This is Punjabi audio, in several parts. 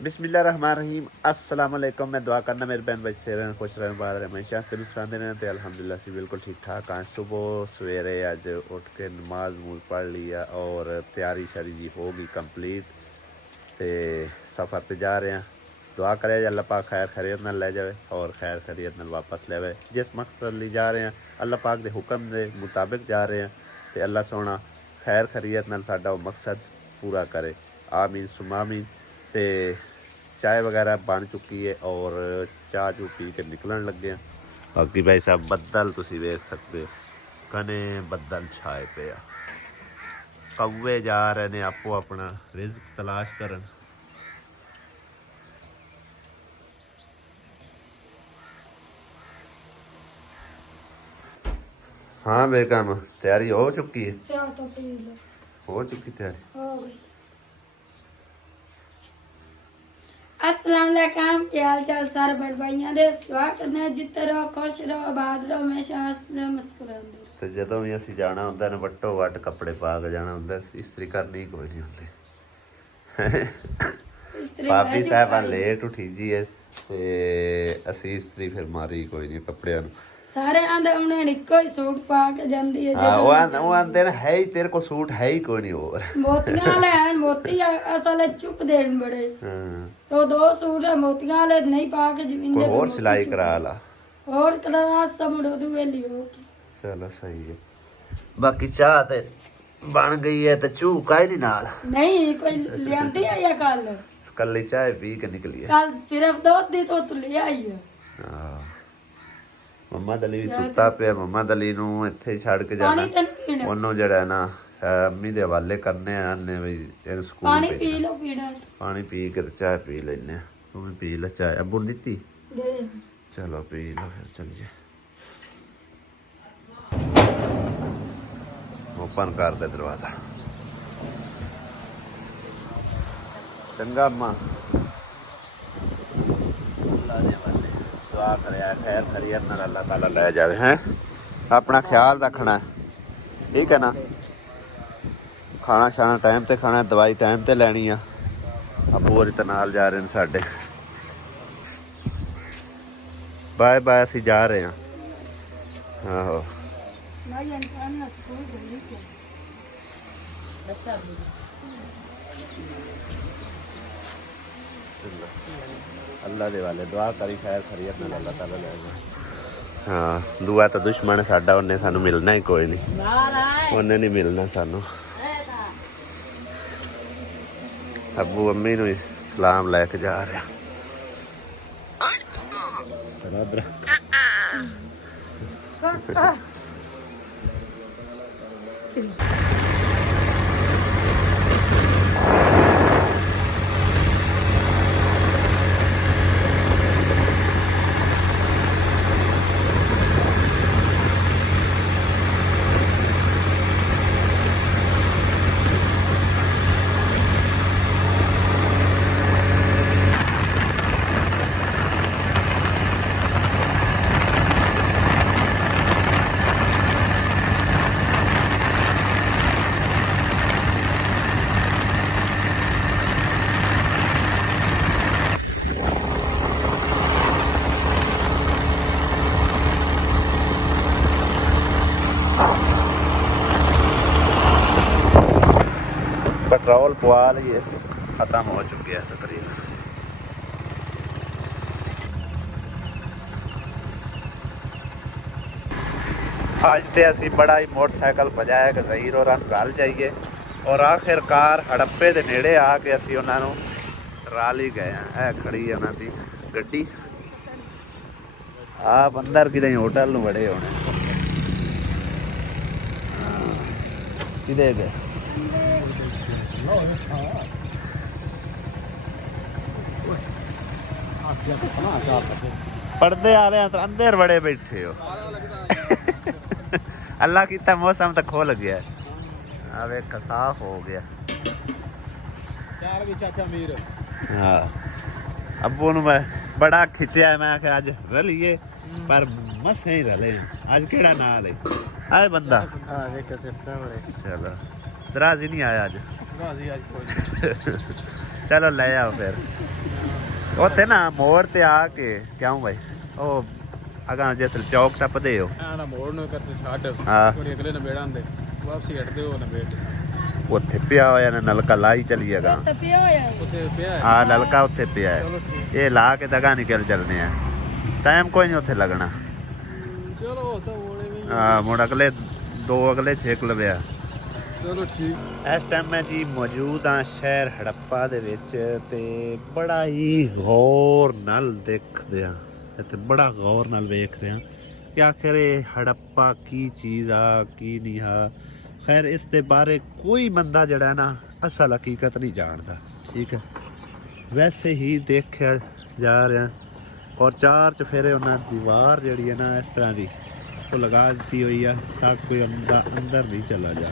बिस्मिल्लाहिर्रहमानिर्रहीम अस्सलाम वालेकुम। मैं दुआ करना मेरे बहन बच्चे रहन खुश रहन बाहर रहे हमेशा तंदुरुस्त रहते तो अल्हम्दुलिल्लाह से बिल्कुल ठीक ठाक हाँ। सुबह सवेरे अज उठ के नमाज नमूज पढ़ लिया और तैयारी शारी जी होगी कंप्लीट तो सफ़र पर जा रहे हैं। दुआ करे अल्लाह पाक खैर खैरियत नाल ले जाए और खैर खैरियत नाल वापस ले आए। जिस मकसद लिए जा रहे हैं अल्लाह पाक के हुक्म के मुताबिक जा रहे हैं तो अल्लाह सोना खैर खैरियत नाल साडा वो मकसद पूरा करे। आमीन सुमामीन। तो चाय वगैरह बन चुकी है और चाह चू पी के निकलन लगे हैं। बाकी भाई साहब बदल तुसी देख सकते कने बदल छाए पे आ। कौवे जा रहे ने आपो अपना रिज़्क तलाश करन। हाँ बेगम तैयारी हो चुकी है? हो चुकी तैयारी। अस्सलाम वालेकुम, क्या हाल चाल सारे बड़ भाइयों दे। दुआ करना जिते रहो खुश रहो आबाद रहो हमेशा हंसदे मुस्कुरांदे। तो जदों भी असीं जाना हुंदा ना वट्टो वट कपड़े पा के जाना हुंदा। इस्त्री करनी कोई नहीं हुंदी। भाभी साहब लेट उठी जी है ते असीं इस्त्री फिर मारी कोई नहीं कपड़ियां नूं। सारे आंदे उन्हें इक्को ही सूट पा के जांदी है। हां वो आंदे ना है ही तेरे को सूट है ही कोई नहीं और मोतियां वाले मोती असल चुप देन बड़े। हां तो दो सूट है मोतियां वाले नहीं पा के जिंदे और सिलाई करा ला और कलर सब मुड़ो वेली हो के। चलो सही है। बाकी चाह ते बन गई है तो चू काई नहीं नाल नहीं कोई लियांदी है या कल चाय पी के निकली है। कल सिर्फ दूध दी तो ले आई है। हां मम्मा दली भी सुता पे मम्मा दली नू इत्थे छड़ के जाना ओनू जड़ा ना अम्मी दे हवाले करने आने भी इन स्कूल पानी पी लो पीना पानी पी के चाय पी लेने। तू भी पी ले चाय अब्बू ने दी चलो पी लो फिर चलिए। ओपन कर दे दरवाजा। चंगा अम्मा दुआ करे खैर खैरियत नाल अल्लाह ताला ले जावे हैं। अपना ख्याल रखना है ठीक है ना। खाना शाना टाइम ते खाना दवाई टाइम ते लैनी आ। अबू होरी ते नाल जा रहे हैं साडे। बाय बाय असीं जा रहे हैं। आहो अल्लाह दे वाले दुआ करी खैर खैरियत नाल अल्लाह ताला ले जाए। हाँ दुआ तो दुश्मन साडा उन्हें सानू मिलना ही कोई नहीं उन्हें नहीं मिलना सानू। अब्बू अम्मी नू सलाम लैके जा रहा। पेट्रोल पवा लिए खत्म हो चुके हैं तकरीबन। आज तो असी बड़ा ही मोटरसाइकिल बजाया कि ज़हीर और रल जाइए और आखिरकार हड़प्पे के नेड़े आके असी उन्होंने रल ही गए हैं। खड़ी है उन्होंने गड्डी आप अंदर कि होटल में बड़े होने कि गए पर्दे आ रहे हैं तो अंदर बड़े बैठे हो। अल्लाह की मौसम तो खोल गया है साफ हो गया। हाँ अब्बू मैं बड़ा खिंचा मैं आखिर अज रलीए पर मसे ही रले अज केड़ा नाल है आए बंदा चलो दराज ही नहीं आया अज चलो ले आओ फिर। ਉੱਥੇ ਨਾ ਮੋੜ ਤੇ ਆ ਕੇ ਕਿਉਂ ਬਾਈ ਉਹ ਅਗਾਂ ਜੇ ਚੌਕ ਟੱਪਦੇ ਹੋ ਆ ਨਾ ਮੋੜ ਨੂੰ ਕਰ ਛੱਡ ਹਾਂ ਕੋਈ ਅਗਲੇ ਨਵੇੜਾਂ ਦੇ ਵਾਪਸੀ ਹਟਦੇ ਹੋ ਨਵੇੜ ਉੱਥੇ ਪਿਆ ਹੋਇਆ ਨਾ ਨਲਕਾ ਲਾਈ ਚਲੀ ਹੈਗਾ ਤੇ ਪਿਆ ਹੋਇਆ ਹੈ। ਉੱਥੇ ਪਿਆ ਹੈ। ਆ ਨਲਕਾ ਉੱਥੇ ਪਿਆ ਹੈ ਚਲੋ ਠੀਕ ਇਹ ਲਾ ਕੇ ਦਗਾ ਨਿਕਲ ਚੱਲਨੇ ਆ ਟਾਈਮ ਕੋਈ ਨਹੀਂ ਉੱਥੇ ਲੱਗਣਾ ਚਲੋ ਤਾਂ ਹੋਲੇ ਵੀ ਆ ਮੁੜ ਅਗਲੇ ਦੋ ਅਗਲੇ ਛੇਕ ਲਵਿਆ ਚਲੋ ਠੀਕ ਇਸ ਟਾਈਮ ਮੈਂ ਜੀ ਮੌਜੂਦ ਹਾਂ ਸ਼ਹਿਰ ਹੜੱਪਾ ਦੇ ਵਿੱਚ ਤੇ ਬੜਾ ਹੀ ਗੌਰ ਨਾਲ ਦੇਖਦੇ ਆ ਇੱਥੇ ਬੜਾ ਗੌਰ ਨਾਲ ਵੇਖ ਰਿਹਾ ਕਿ ਆਖਿਰ ਇਹ ਹੜੱਪਾ ਕੀ ਚੀਜ਼ ਆ ਕੀ ਨਹੀਂ ਆ ਖੈਰ ਇਸ ਦੇ ਬਾਰੇ ਕੋਈ ਬੰਦਾ ਜਿਹੜਾ ਨਾ ਅਸਲ ਹਕੀਕਤ ਨਹੀਂ ਜਾਣਦਾ ਠੀਕ ਹੈ ਵੈਸੇ ਹੀ ਦੇਖਿਆ ਜਾ ਰਿਹਾ ਔਰ ਚਾਰ ਚਫੇਰੇ ਉਹਨਾਂ ਦੀਵਾਰ ਜਿਹੜੀ ਹੈ ਨਾ ਇਸ ਤਰ੍ਹਾਂ ਦੀ ਉਹ ਲਗਾ ਦਿੱਤੀ ਹੋਈ ਆ ਤਾਂ ਕੋਈ ਅੰਦਰ ਨਹੀਂ ਚਲਾ ਜਾ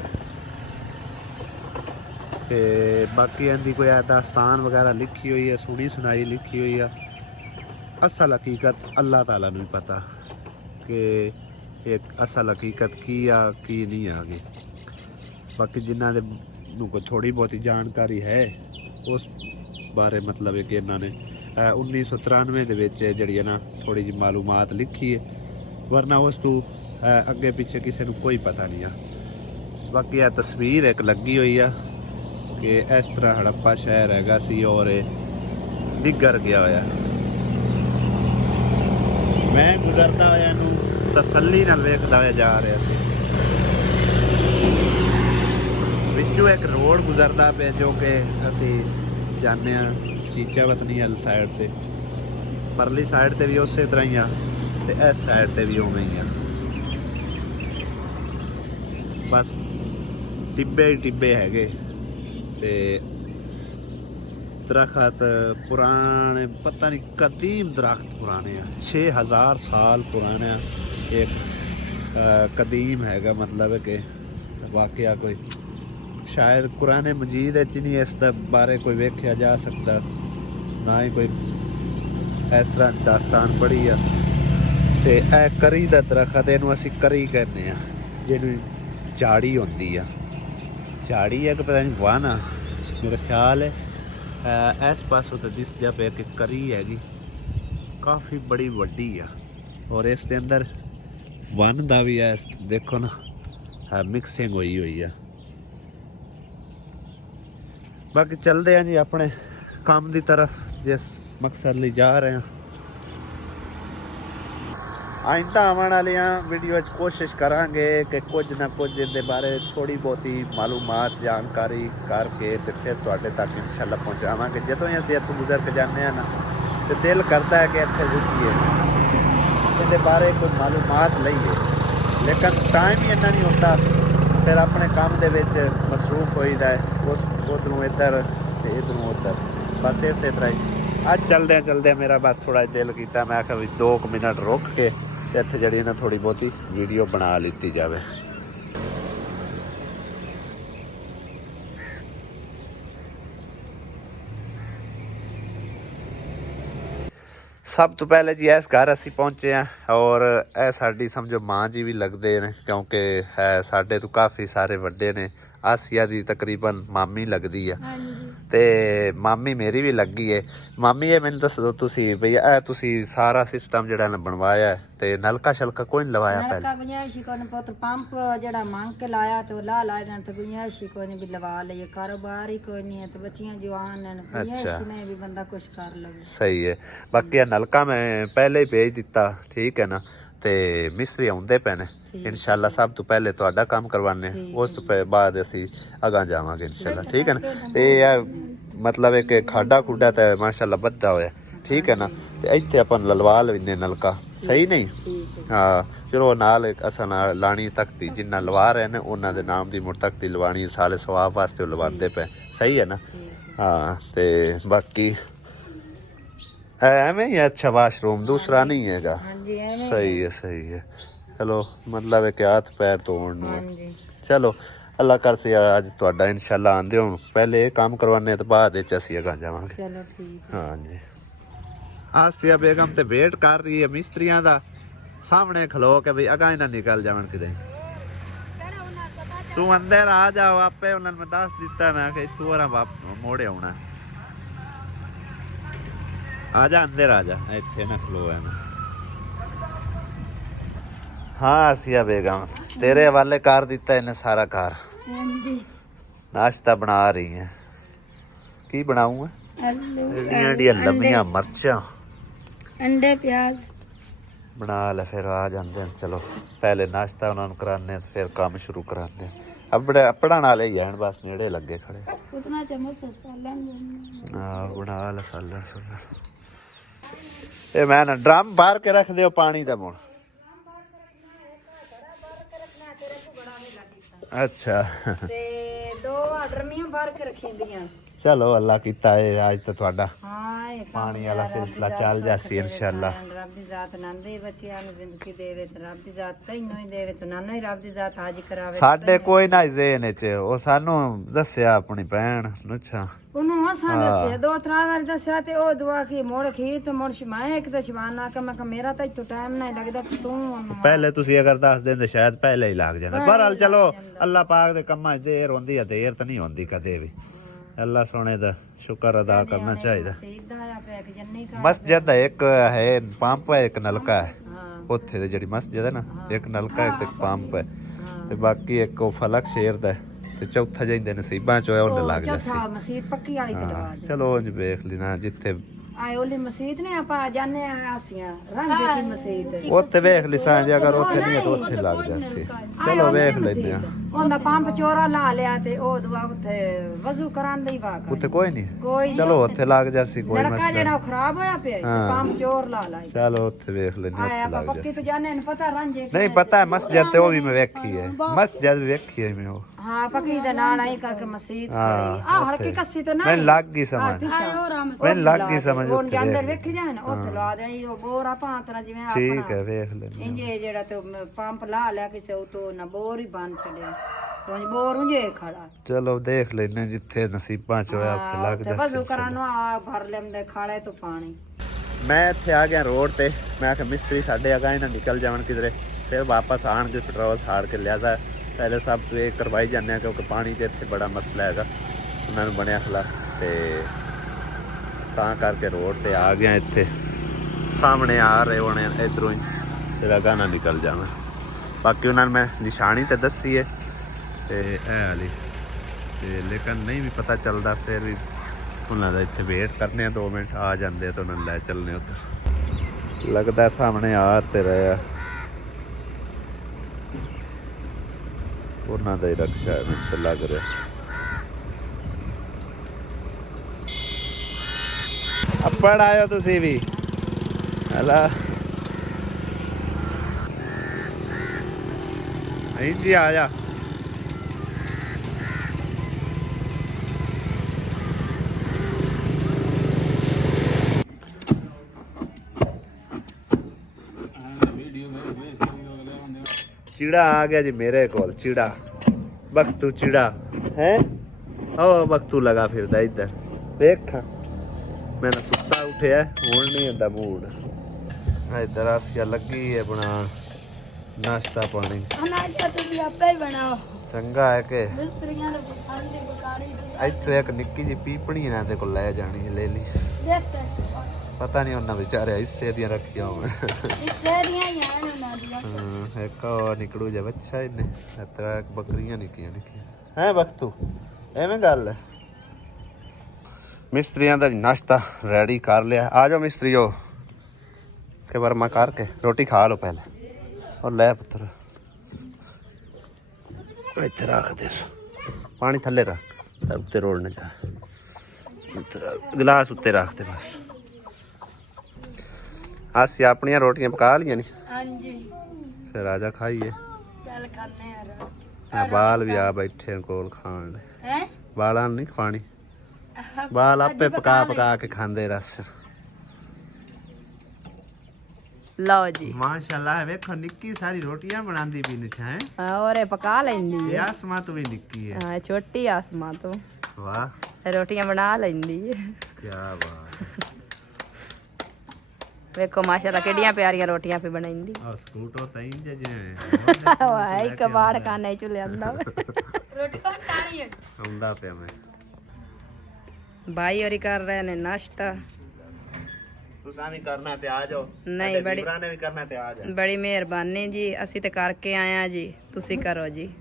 ਤੇ ਬਾਕੀ ਇਹਦੀ ਕੋਈ ਦਾਸਤਾਨ ਵਗੈਰਾ ਲਿਖੀ ਹੋਈ ਹੈ ਸੁਣੀ ਸੁਣਾਈ ਲਿਖੀ ਹੋਈ ਆ ਅਸਲ ਹਕੀਕਤ ਅੱਲਾਹ ਤਾਲਾ ਨੂੰ ਹੀ ਪਤਾ ਕਿ ਇੱਕ ਅਸਲ ਹਕੀਕਤ ਕੀ ਆ ਕੀ ਨਹੀਂ ਆ ਗਈ ਬਾਕੀ ਜਿਨ੍ਹਾਂ ਦੇ ਨੂੰ ਕੋਈ ਥੋੜੀ ਬਹੁਤੀ ਜਾਣਕਾਰੀ ਹੈ ਉਸ ਬਾਰੇ ਮਤਲਬ ਹੈ ਕਿ ਇਹਨਾਂ ਨੇ 1993 ਦੇ ਵਿੱਚ ਜਿਹੜੀ ਹੈ ਨਾ ਥੋੜੀ ਜਿਹੀ ਮਾਲੂਮਾਤ ਲਿਖੀ ਹੈ ਵਰਨਾ ਉਸ ਤੋਂ ਅੱਗੇ ਪਿੱਛੇ ਕਿਸੇ ਨੂੰ ਕੋਈ ਪਤਾ ਨਹੀਂ ਆ ਬਾਕੀ ਇਹ ਤਸਵੀਰ ਇੱਕ ਲੱਗੀ ਹੋਈ ਆ ਕਿ ਇਸ ਤਰ੍ਹਾਂ ਹੜੱਪਾ ਸ਼ਹਿਰ ਹੈਗਾ ਸੀ ਔਰ ਇਹ ਨਿੱਗਰ ਗਿਆ ਹੋਇਆ ਮੈਂ ਗੁਜ਼ਰਦਾ ਹੋਇਆ ਨੂੰ ਤਸੱਲੀ ਨਾਲ ਵੇਖਦਾ ਹੋਇਆ ਜਾ ਰਿਹਾ ਸੀ ਵਿੱਚੋਂ ਇੱਕ ਰੋਡ ਗੁਜ਼ਰਦਾ ਪਿਆ ਜੋ ਕਿ ਅਸੀਂ ਜਾਂਦੇ ਹਾਂ ਚੀਚਾ ਵਤਨੀ ਵਾਲੀ ਸਾਈਡ ਤੇ ਪਰਲੀ ਸਾਈਡ ਤੇ ਵੀ ਉਸੇ ਤਰ੍ਹਾਂ ਹੀ ਆ ਤੇ ਇਸ ਸਾਈਡ ਤੇ ਵੀ ਉਵੇਂ ਹੀ ਆ ਬਸ ਟਿੱਬੇ ਹੀ ਟਿੱਬੇ ਹੈਗੇ ਤੇ ਦਰਖਤ ਪੁਰਾਣੇ ਪਤਾ ਨਹੀਂ ਕਦੀਮ ਦਰਖਤ ਪੁਰਾਣੇ ਆ 6000 ਸਾਲ ਪੁਰਾਣਾ ਇੱਕ ਕਦੀਮ ਹੈਗਾ ਮਤਲਬ ਹੈ ਕਿ ਵਾਕਿਆ ਕੋਈ ਸ਼ਾਇਦ ਕੁਰਾਨ ਮਜੀਦ ਵਿੱਚ ਨਹੀਂ ਇਸ ਦੇ ਬਾਰੇ ਕੋਈ ਵੇਖਿਆ ਜਾ ਸਕਦਾ ਨਾ ਹੀ ਕੋਈ ਇਸ ਤਰ੍ਹਾਂ ਦਾਸਤਾਨ ਪੜ੍ਹੀ ਆ ਤੇ ਇਹ ਕਰੀ ਦਾ ਦਰਖਤ ਇਹਨੂੰ ਅਸੀਂ ਕਰੀ ਕਹਿੰਦੇ ਆ ਜਿਹਨੂੰ ਝਾੜੀ ਹੁੰਦੀ ਆ ਝਾੜੀ ਹੈ ਕਿ ਪਤਾ ਨਹੀਂ ਵਾਹ ਨਾ ਮੇਰਾ ਖਿਆਲ ਹੈ ਇਸ ਪਾਸੋਂ ਤਾਂ ਦਿਸਦਾ ਪਿਆ ਕਿ ਕਰੀ ਹੈਗੀ ਕਾਫੀ ਬੜੀ ਵੱਡੀ ਆ ਔਰ ਇਸ ਦੇ ਅੰਦਰ ਵਨ ਦਾ ਵੀ ਹੈ ਦੇਖੋ ਨਾ ਮਿਕਸਿੰਗ ਹੋਈ ਆ ਬਾਕੀ ਚੱਲਦੇ ਆ ਜੀ ਆਪਣੇ ਕੰਮ ਦੀ ਤਰਫ ਜਿਸ ਮਕਸਦ ਲਈ ਜਾ ਰਹੇ ਹਾਂ ਆਇੰਦਾ ਆਉਣ ਵਾਲੀਆਂ ਵੀਡੀਓ 'ਚ ਕੋਸ਼ਿਸ਼ ਕਰਾਂਗੇ ਕਿ ਕੁਝ ਨਾ ਕੁਝ ਇਹਦੇ ਬਾਰੇ ਥੋੜੀ ਬਹੁਤੀ ਮਾਲੂਮਾਤ ਜਾਣਕਾਰੀ ਕਰਕੇ ਤੇ ਫਿਰ ਤੁਹਾਡੇ ਤੱਕ ਇਨਸ਼ਾਅੱਲਾ ਪਹੁੰਚਾਵਾਂਗੇ ਜਦੋਂ ਹੀ ਅਸੀਂ ਇੱਥੋਂ ਗੁਜ਼ਰ ਕੇ ਜਾਂਦੇ ਹਾਂ ਨਾ ਤੇ ਦਿਲ ਕਰਦਾ ਹੈ ਕਿ ਇੱਥੇ ਰੁਕੀਏ ਇਹਦੇ ਬਾਰੇ ਕੋਈ ਮਾਲੂਮਾਤ ਲਈਏ ਲੇਕਿਨ ਟਾਈਮ ਹੀ ਇੰਨਾ ਨਹੀਂ ਹੁੰਦਾ ਫਿਰ ਆਪਣੇ ਕੰਮ ਦੇ ਵਿੱਚ ਮਸਰੂਫ ਹੋਈਦਾ ਹੈ ਉਧਰੋਂ ਇੱਧਰ ਤੇ ਇੱਧਰੋਂ ਉੱਧਰ ਬਸ ਇਸੇ ਤਰ੍ਹਾਂ ਹੀ ਅੱਜ ਚਲਦੇ ਮੇਰਾ ਬਸ ਥੋੜਾ ਦਿਲ ਕੀਤਾ ਮੈਂ ਆਖਿਆ ਵੀ 2 ਮਿੰਟ ਰੁਕ ਕੇ ਤੇ ਇੱਥੇ ਜਿਹੜੀ ਨਾ ਥੋੜੀ ਬਹੁਤੀ ਵੀਡੀਓ ਬਣਾ ਲਿੱਤੀ ਜਾਵੇ ਸਭ ਤੋਂ ਪਹਿਲੇ ਜੀ ਇਸ ਘਰ ਅਸੀਂ ਪਹੁੰਚੇ ਹਾਂ ਔਰ ਇਹ ਸਾਡੀ ਸਮਝੋ ਮਾਂ ਜੀ ਵੀ ਲੱਗਦੇ ਨੇ ਕਿਉਂਕਿ ਹੈ ਸਾਡੇ ਤੋਂ ਕਾਫੀ ਸਾਰੇ ਵੱਡੇ ਨੇ ਆਸੀਆ ਦੀ ਤਕਰੀਬਨ ਮਾਮੀ ਲੱਗਦੀ ਆ ਤੇ ਮਾਮੀ ਮੇਰੀ ਵੀ ਲੱਗੀ ਏ ਮਾਮੀ ਇਹ ਮੈਨੂੰ ਦੱਸ ਦਿਓ ਤੁਸੀਂ ਬਈ ਇਹ ਤੁਸੀਂ ਸਾਰਾ ਸਿਸਟਮ ਜਿਹੜਾ ਨਾ ਬਣਵਾਇਆ ਤੇ ਨਲਕਾ ਸ਼ਲਕਾ ਕੋਈ ਨਹੀਂ ਲਵਾਇਆ ਪਹਿਲੇ ਗੁੰਜਾਇਸ਼ ਕੋਈ ਨਹੀਂ ਪੁੱਤ ਪੰਪ ਜਿਹੜਾ ਮੰਗ ਕੇ ਲਾਇਆ ਤੇ ਉਹ ਲਾ ਲਾਇਆ ਤੇ ਗੁੰਜਾਇਸ਼ ਕੋਈ ਨਹੀਂ ਵੀ ਲਵਾ ਲਈਏ ਕਾਰੋਬਾਰ ਹੀ ਕੋਈ ਨਹੀਂ ਹੈ ਤੇ ਬੱਚੀਆਂ ਜਵਾਨ ਨੇ ਗੁੰਜਾਇਸ਼ ਨਹੀਂ ਵੀ ਬੰਦਾ ਕੁਝ ਕਰ ਲਵੇ ਸਹੀ ਹੈ ਬਾਕੀ ਇਹ ਨਲਕਾ ਮੈਂ ਪਹਿਲੇ ਹੀ ਭੇਜ ਦਿੱਤਾ ਠੀਕ ਹੈ ਨਾ ਤੇ ਮਿਸਤਰੀ ਆਉਂਦੇ ਪਏ ਨੇ ਇਨਸ਼ਾਅੱਲਾ ਸਭ ਤੋਂ ਪਹਿਲੇ ਤੁਹਾਡਾ ਕੰਮ ਕਰਵਾਣੇ ਉਸ ਤੋਂ ਬਾਅਦ ਅਸੀਂ ਅਗਾਂ ਜਾਵਾਂਗੇ ਇਨਸ਼ਾਅੱਲਾ ਠੀਕ ਹੈ ਨਾ ਤੇ ਇਹ ਮਤਲਬ ਹੈ ਕਿ ਖਾਡਾ ਖੁੱਡਾ ਤਾਂ ਮਾਸ਼ਾਅੱਲਾ ਬੱਧਾ ਹੋਇਆ ਠੀਕ ਹੈ ਨਾ ਤੇ ਇੱਥੇ ਆਪਾਂ ਲਲਵਾ ਲੈਨੇ ਨਲਕਾ ਸਹੀ ਨਹੀਂ ਹਾਂ ਚਲੋ ਨਾਲ ਅਸਾਂ ਨਾਲ ਲਾਣੀ ਤਖਤੀ ਜਿੰਨਾ ਲਵਾ ਰਹੇ ਨੇ ਉਹਨਾਂ ਦੇ ਨਾਮ ਦੀ ਮੁੜ ਤਖਤੀ ਲਵਾਣੀ ਸਾਲੇ ਸਵਾਬ ਵਾਸਤੇ ਉਹ ਲਵਾਉਂਦੇ ਪਏ ਸਹੀ ਹੈ ਨਾ ਹਾਂ ਤੇ ਬਾਕੀ ਐਵੇਂ ਹੀ ਅੱਛਾ ਵਾਸ਼ਰੂਮ ਦੂਸਰਾ ਨਹੀਂ ਹੈਗਾ ਸਹੀ ਹੈ ਚਲੋ ਮਤਲਬ ਹੈ ਕਿ ਹੱਥ ਪੈਰ ਧੋਣ ਨੂੰ ਚਲੋ ਅੱਲਾ ਕਰ ਸੀ ਅੱਜ ਤੁਹਾਡਾ ਇਨਸ਼ਾਅੱਲਾ ਆਂਦੇ ਹੁਣ ਪਹਿਲੇ ਇਹ ਕੰਮ ਕਰਵਾਨੇ ਤੇ ਬਾਅਦ ਵਿੱਚ ਅਸੀਂ ਅਗਾਂ ਜਾਵਾਂਗੇ ਚਲੋ ਠੀਕ ਹਾਂਜੀ ਆਸਿਆ ਬੇਗਮ ਤੇ ਵੇਟ ਕਰ ਰਹੀ ਹੈ ਮਿਸਤਰੀਆਂ ਦਾ ਸਾਹਮਣੇ ਖਲੋ ਕੇ ਬਈ ਅਗਾਂ ਹੀ ਨਾ ਨਿਕਲ ਜਾਵਣ ਕਿਤੇ ਤੂੰ ਅੰਦਰ ਆ ਜਾਓ ਆਪੇ ਉਹਨਾਂ ਨੂੰ ਮੈਂ ਦੱਸ ਦਿੱਤਾ ਮੈਂ ਕਿ ਤੂੰ ਰਾ ਮੋੜੇ ਆਉਣਾ ਆ ਜਾ ਅੰਦਰ ਆ ਜਾ ਇੱਥੇ ਨਾ ਖਲੋ ਐ ਹਾਂ ਆਸੀਆ ਬੇਗਮ ਤੇਰੇ ਹਵਾਲੇ ਕਰ ਦਿੱਤਾ ਇਹਨੇ ਸਾਰਾ ਕਾਰ ਹਾਂਜੀ ਨਾਸ਼ਤਾ ਬਣਾ ਰਹੀ ਹੈ ਕੀ ਬਣਾਉਂਗਾ ਆਲੂ ਜਿਹੜੀਆਂ ਲੰਮੀਆਂ ਮਿਰਚਾਂ अंडे प्याज बना ले फिर आ जाते हैं चलो पहले नाश्ता उन्होंने कराने फिर काम शुरू कराते हैं अब पढ़ाने वाले ही हैं बस नेड़े लगे खड़े उतना चम्मच सालन बना ले सालन सुलन ये मैं ना ड्रम बाहर के रख दो पानी का मुड़ अच्छा ਤੇ ਦੋ ਡਰਮੀਆਂ ਬਾਹਰ ਕੇ ਰੱਖੀਆਂ ਦੀਆਂ चलो अल्लाह कीता है आज तो थोड़ा ਹਾਂ ਇਹ पानी वाला सिलसिला चल जासी इंशाल्लाह ਰੱਬ ਦੀ ਜ਼ਾਤ ਨੰਦੇ ਬੱਚਿਆਂ ਨੂੰ ਜ਼ਿੰਦਗੀ ਦੇਵੇ ਤੇ ਰੱਬ ਦੀ ਜ਼ਾਤ ਤੈਨੂੰ ਹੀ ਦੇਵੇ ਤੇ ਨਾਨੋ ਹੀ ਰੱਬ ਦੀ ਜ਼ਾਤ ਹਾਜ਼ਰ ਕਰਾਵੇ ਸਾਡੇ ਕੋਈ ਨਾ ਜ਼ੇਨ ਚ ਉਹ ਸਾਨੂੰ ਦੱਸਿਆ ਆਪਣੀ ਭੈਣ ਨੁੱਛਾ ਉਹਨੂੰ ਹਸਾਂ ਦੱਸਿਆ ਦੋ ਤਰਾ ਵਾਰ ਦੱਸਿਆ ਤੇ ਉਹ ਦੁਆ ਕੀ ਮੋੜ ਖੀ ਤੇ ਮੋੜ ਸ਼ਮਾਏ ਇੱਕ ਤੇ ਸ਼ਬਾਨਾ ਕਿ ਮੈਂ ਕਿ ਮੇਰਾ ਤਾਂ ਇੱਥੋਂ ਟਾਈਮ ਨਹੀਂ ਲੱਗਦਾ ਕਿ ਤੂੰ ਉਹਨੂੰ ਪਹਿਲੇ ਤੁਸੀਂ ਅਗਰ ਦੱਸ ਦਿੰਦੇ ਸ਼ਾਇਦ ਪਹਿਲੇ ਹੀ ਲੱਗ ਜਾਂਦਾ ਪਰ ਹਲ ਚਲੋ ਅੱਲਾਹ ਪਾਕ ਦੇ ਕੰਮਾਂ 'ਚ ਦੇਰ ਹੁੰਦੀ ਆ ਦੇਰ ਤਾਂ ਨਹੀਂ ਹੁੰਦੀ ਕਦੇ ਵੀ ਅੱਲਾਹ ਸੋਹਣੇ ਦਾ ਸ਼ੁਕਰ ਅਦਾ ਕਰਨਾ ਚਾਹੀਦਾ ਸਿੱਧਾ ਆ ਪਿਆ ਕਿ ਜੰਨੀ ਕਾ ਮਸਜਿਦ ਦਾ ਇੱਕ ਹੈ ਪੰਪ ਹੈ ਇੱਕ ਨਲਕਾ ਹੈ ਹਾਂ ਉੱਥੇ ਦੀ ਜਿਹੜੀ ਮਸਜਿਦ ਹੈ ਨਾ ਇੱਕ ਨਲਕਾ ਹੈ ਤੇ ਇੱਕ ਪੰਪ ਹੈ ਹਾਂ ਤੇ ਬਾਕੀ ਇੱਕ ਉਹ ਫਲਕ ਸ਼ੇਰ ਦਾ ਹੈ ਤੇ ਚੌਥਾ ਜਾਂਦੇ ਨਸੀਬਾਂ ਚ ਹੋਇਆ ਉਹਨੇ ਲੱਗ ਜਾਸੀ ਚੌਥਾ ਮਸਜਿਦ ਪੱਕੀ ਵਾਲੀ ਤੇ ਲਵਾ ਦੇ ਚਲੋ ਉਂਝ ਵੇਖ ਲੈਣਾ ਜਿੱਥੇ ਆਏ ਉਹਲੀ ਮਸਜਿਦ ਨੇ ਆਪਾਂ ਜਾਣੇ ਆਸੀਆਂ ਰੰਗ ਦੀ ਮਸਜਿਦ ਉੱਥੇ ਵੇਖ ਲਿਸਾਂ ਜੇ ਅਗਰ ਉੱਥੇ ਨਹੀਂ ਹੈ ਤਾਂ ਉੱਥੇ ਲੱਗ ਜਾਸੀ ਚਲੋ ਵੇਖ ਲੈਂਦੇ ਆ ਉਹਦਾ ਪੰਪ ਚੋਰਾ ਲਾ ਲਿਆ ਤੇ ਉਹ ਦੁਆ ਉੱਥੇ ਵਜ਼ੂ ਕਰਾਂ ਲਈ ਵਾਕ ਉੱਥੇ ਕੋਈ ਨਹੀਂ ਕੋਈ ਚਲੋ ਉੱਥੇ ਲੱਗ ਜਾਸੀ ਕੋਈ ਲੜਕਾ ਮਸਲਾ ਜਿਹੜਾ ਉਹ ਖਰਾਬ ਹੋਇਆ ਪਿਆ ਤੇ ਪੰਪ ਚੋਰ ਲਾ ਲਾਈ ਚਲੋ ਉੱਥੇ ਵੇਖ ਲੈਂਦੇ ਆਇਆ ਉੱਥੇ ਆਪਾਂ ਲੱਗ ਪੱਕੀ ਜਾਸੀ ਤੋਂ ਜਾਣੇ ਨੂੰ ਪਤਾ ਰੰਜੇ ਨਹੀਂ ਪਤਾ ਹੈ ਮਸਜਿਦ ਤੇ ਉਹ ਵੀ ਮੈਂ ਵੇਖੀ ਹੈ ਮਸਜਿਦ ਵੀ ਵੇਖੀ ਹੈ ਮੈਂ ਉਹ ਹਾਂ ਪੱਕੀ ਦੇ ਨਾਲ ਆਈ ਕਰਕੇ ਮਸਜਿਦ ਖੜੀ ਆ ਹੜਕੀ ਕੱਸੀ ਤੇ ਨਾ ਮੈਨੂੰ ਲੱਗ ਗਈ ਸਮਝ ਮੈਨੂੰ ਲੱਗ ਗਈ ਸਮਝ ਉਹ ਉੱਥੇ ਜਾਂਦਰ ਵੇਖ ਵੇਖ ਜਾਣ ਉੱਥੇ ਲਾ ਦੇ ਉਹ ਬੋਰ ਆਪਾਂ ਤਰ੍ਹਾਂ ਜਿਵੇਂ ਠੀਕ ਆਪਣਾ ਹੈ ਵੇਖ ਲੈਂਦੇ ਇੰਜੇ ਜਿਹੜਾ ਤੇ ਪੰਪ ਲਾ ਲਿਆ ਕਿਸੇ ਉਤੋਂ ਨਾ ਬੋਰ ਹੀ ਬੰਦ ਛੱਡਿਆ ਤੋਂ ਬੋਰ ਉਂਝੇ ਖੜਾ ਚਲੋ ਦੇਖ ਲੈਨੇ ਜਿੱਥੇ ਨਸੀਬਾਂ ਚ ਹੋਇਆ ਉੱਥੇ ਲੱਗ ਤੇ ਜਾ ਵਜ਼ੂ ਕਰਾਂ ਨੂੰ ਆ ਭਰ ਲੈਂਦੇ ਖਾਲੇ ਤੋਂ ਪਾਣੀ ਮੈਂ ਇੱਥੇ ਆ ਗਿਆ ਰੋਡ ਤੇ ਮੈਂ ਕਿਹਾ ਮਿਸਤਰੀ ਸਾਡੇ ਅਗਾ ਇਹਨਾਂ ਨਿਕਲ ਜਾਵਣ ਕਿਧਰੇ ਫਿਰ ਵਾਪਸ ਆਣਗੇ ਪੈਟਰੋਲ ਸਾੜ ਕੇ ਲਿਆਦਾ ਪਹਿਲੇ ਸਭ ਇਹ ਕਰਵਾਈ ਜਾਂਦੇ ਆ ਕਿਉਂਕਿ ਪਾਣੀ ਦੇ ਇੱਥੇ ਬੜਾ ਮਸਲਾ ਹੈਗਾ ਉਹਨਾਂ ਨੂੰ ਬਣਿਆ ਖਲਾ ਤੇ ਤਾਂ ਕਰਕੇ ਰੋਡ ਤੇ ਆ ਗਿਆ ਇੱਥੇ ਸਾਹਮਣੇ ਆ ਰਹੇ ਹੋਣੇ ਇਧਰੋਂ ਹੀ ਫਿਰ ਅਗਾ ਨਾ ਨਿਕਲ ਜਾਵਾਂ ਬਾਕੀ ਉਹਨਾਂ ਨੂੰ ਮੈਂ ਨਿਸ਼ਾਨੀ ਤੇ ਦੱਸੀ ਹੈ ਤੇ ਇਹ ਵਾਲੀ ਤੇ ਲੇਕਿਨ ਨਹੀਂ ਵੀ ਪਤਾ ਚੱਲਦਾ ਫਿਰ ਵੀ ਉਹਨਾਂ ਦਾ ਇੱਥੇ ਵੇਟ ਕਰਨੇ ਆ 2 ਮਿੰਟ ਆ ਜਾਂਦੇ ਤਾਂ ਉਹਨਾਂ ਨੂੰ ਲੈ ਚੱਲਨੇ ਉੱਧਰ ਲੱਗਦਾ ਸਾਹਮਣੇ ਆ ਤੇ ਰਿਹਾ ਉਹਨਾਂ ਦਾ ਹੀ ਰਕਸ਼ਾ ਹੈ ਮੈਨੂੰ ਤਾਂ ਲੱਗ ਰਿਹਾ ਅੱਪੜ ਆਇਓ ਤੁਸੀਂ ਵੀ ਹਲਾ ਨਹੀਂ ਜੀ ਆ ਜਾ ਚਿੜਾ ਆ ਗਿਆ ਜੀ ਮੇਰੇ ਕੋਲ ਚਿੜਾ ਬਖਤੂ ਚਿੜਾ ਹੈ ਉਹ ਬਖਤੂ ਲਗਾ ਫਿਰਦਾ ਇੱਧਰ ਵੇਖ ਮੈਂ ਨਾ ਸੁੱਤਾ ਉੱਠਿਆ ਹੁਣ ਨਹੀਂ ਹੁੰਦਾ ਮੂਡ ਇੱਧਰ ਆਸੀਆ ਲੱਗੀ ਹੈ ਬਣਾਉਣ ਨਾਸ਼ਤਾ ਪਾਣੀ अनाज का तुम आपे ही बनाओ ਚੰਗਾ ਹੈ ਕਿ मिस्त्रियां ने बुखारी दी बुखारी ਇੱਥੇ ਇੱਕ ਨਿੱਕੀ ਜਿਹੀ ਪੀਪਣੀ ਇਹਨਾਂ ਦੇ ਕੋਲ ਲੈ ਜਾਣੀ ਹੈ ਲੈ ਲਈ जैसे ਪਤਾ ਨਹੀਂ ਉਹਨਾਂ ਵਿਚਾਰੇ ਹਿੱਸੇ ਦੀਆਂ ਰੱਖੀਆਂ ਹੋਣ इससे दिया यार ना दिया ਹਾਂ ਇੱਕ ਉਹ ਨਿਕੜੂ ਜਿਹਾ ਬੱਚਾ ਇਹਨੇ ਇਤਰਾ ਬੱਕਰੀਆਂ ਨਿੱਕੀਆਂ ਨਿੱਕੀਆਂ ਹੈ ਬਖਤੂ ਐਵੇਂ ਗੱਲ ਹੈ ਮਿਸਤਰੀਆਂ ਦਾ ਨਾਸ਼ਤਾ ਰੈਡੀ ਕਰ ਲਿਆ ਆ ਜਾਓ ਮਿਸਤਰੀਓ ਕਿ ਵਰਮਾ ਕਰਕੇ ਰੋਟੀ ਖਾ ਲਓ ਪਹਿਲੇ ਔਰ ਲੈ ਪੁੱਤਰ ਇੱਥੇ ਰੱਖ ਦੇ ਪਾਣੀ ਥੱਲੇ ਰੱਖ ਤਾਂ ਉੱਤੇ ਰੋੜ ਨਾ ਜਾ ਗਲਾਸ ਉੱਤੇ ਰੱਖ ਦੇ ਬਸ ਆਸੀ ਆਪਣੀਆਂ ਰੋਟੀਆਂ ਪਕਾ ਲੀਆਂ ਨੇ हाँ जी ਫਿਰ ਆ ਜਾ ਖਾਈਏ चल खाने यार ਆ ਬਾਲ ਵੀ ਆ ਬੈਠੇ ਕੋਲ ਖਾਣ ਲਈ हैं ਬਾਲਾਂ ਨੂੰ ਨਹੀਂ ਖਾਣੀ ਬਾਲ ਆਪੇ ਪਕਾ ਪਕਾ ਕੇ ਖਾਂਦੇ ਰਸ ਲਓ ਜੀ ਮਾਸ਼ਾਅੱਲਾ ਵੇਖੋ ਨਿੱਕੀ ਸਾਰੀ ਰੋਟੀਆਂ ਬਣਾਉਂਦੀ ਵੀ ਨਿਛਾ ਹੈ ਔਰੇ ਪਕਾ ਲੈਂਦੀ ਇਹ ਆਸਮਾ ਤੋਂ ਵੀ ਨਿੱਕੀ ਹੈ ਹਾਂ ਛੋਟੀ ਆਸਮਾਂ ਤੋਂ ਵਾਹ ਰੋਟੀਆਂ ਬਣਾ ਲੈਂਦੀ ਹੈ ਕੀ ਬਾਤ ਵੇਖੋ ਮਾਸ਼ਾਅੱਲਾ ਕਿੱਡੀਆਂ ਪਿਆਰੀਆਂ ਰੋਟੀਆਂ ਪੇ ਬਣਾਈਂਦੀ ਆ ਸਕੂਟਰ ਤਾਂ ਇੰਜ ਜਿਵੇਂ ਵਾਹ ਕਬਾੜ ਖਾਣੇ ਚ ਲਿਆਂਦਾ रोटी कौन खानी है ਆਉਂਦਾ ਪਿਆ ਮੈਂ ਭਾਈ ਹੋਰੀ ਕਰ ਰਹੇ ਨੇ ਨਾਸ਼ਤਾ ਤੁਸੀਂ ਵੀ ਕਰਨਾ ਤੇ ਆ ਜਾਓ ਨਹੀਂ, ਸਾਡੇ ਬੜੀ- ਵੀਰਾਂ ਨੇ ਵੀ ਕਰਨਾ ਤੇ ਆ ਜਾਓ। ਬੜੀ ਮਿਹਰਬਾਨੀ ਜੀ, ਅਸੀਂ ਤੇ ਕਰਕੇ ਆਏ ਆ ਜੀ, ਤੁਸੀਂ ਕਰੋ ਜੀ।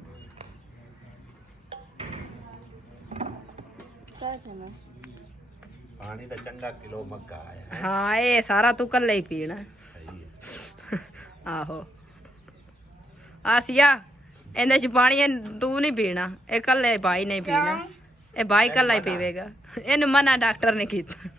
ਪਾਣੀ ਦਾ ਚੰਗਾ ਕਿਲੋ ਮੱਗਾ ਆਇਆ ਹਾਂ, ਇਹ ਸਾਰਾ ਤੂੰ ਕੱਲੇ ਹੀ ਪੀਣਾ। ਸਹੀ ਹੈ। ਆਹੋ ਆਸੀਆ, ਇਹਦੇ ਚ ਪਾਣੀ ਤੂੰ ਨਹੀਂ ਪੀਣਾ, ਇਹ ਕੱਲੇ ਭਾਈ ਨਹੀਂ ਪੀਣਾ, ਇਹ ਭਾਈ ਕੱਲਾ ਹੀ ਪੀਵੇਗਾ। ਇਹਨੂੰ ਮਨਾ ਡਾਕਟਰ ਨੇ ਕੀਤਾ।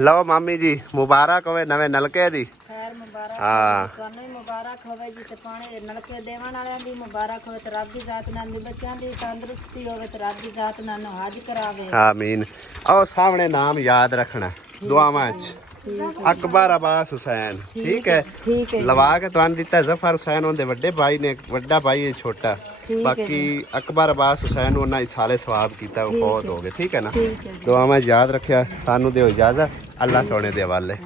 ਲਓ ਮਾਮੀ ਜੀ, ਮੁਬਾਰਕ ਹੋਵੇ ਨਵੇਂ ਨਲਕੇ ਦੀ। ਖੈਰ ਮੁਬਾਰਕ ਹਾਂ। ਤੁਹਾਨੂੰ ਵੀ ਮੁਬਾਰਕ ਹੋਵੇ ਜੀ, ਤੇ ਪਾਣੀ ਦੇ ਨਲਕੇ ਦੇਵਣ ਵਾਲਿਆਂ ਦੀ ਮੁਬਾਰਕ ਹੋਵੇ, ਤੇ ਰੱਬ ਦੀ ਜ਼ਾਤ ਨਾਲ ਦੀ ਬੱਚਿਆਂ ਦੀ ਤੰਦਰੁਸਤੀ ਹੋਵੇ, ਤੇ ਰੱਬ ਦੀ ਜ਼ਾਤ ਨਾਲ ਨੂੰ ਹੱਜ ਕਰਾਵੇ। ਆਮੀਨ। ਆਓ ਸਾਹਮਣੇ ਨਾਮ ਯਾਦ ਰੱਖਣਾ ਦੁਆਵਾਂ 'ਚ। ਅਕਬਰ ਅਬਾਸ ਹੁਸੈਨ, ਠੀਕ ਹੈ। ਠੀਕ ਹੈ ਲਵਾ ਕੇ ਤੁਹਾਨੂੰ ਦਿੱਤਾ ਜ਼ਫਰ ਹੁਸੈਨ, ਉਹਦੇ ਵੱਡੇ ਭਾਈ ਨੇ, ਵੱਡਾ ਭਾਈ ਹੈ ਛੋਟਾ। ਬਾਕੀ ਅਕਬਰ ਅਬਾਸ ਹੁਸੈਨ ਉਹਨਾਂ ਹੀ ਸਾਲੇ ਸਵਾਬ ਕੀਤਾ, ਉਹ ਬਹੁਤ ਹੋ ਗਏ, ਠੀਕ ਹੈ ਨਾ। ਦੁਆਵਾਂ 'ਚ ਯਾਦ ਰੱਖਿਆ। ਸਾਨੂੰ ਦਿਓ ਇਜਾਜ਼ਤ, ਅੱਲਾ ਸੋਹਣੇ ਦੇ ਹਵਾਲੇ।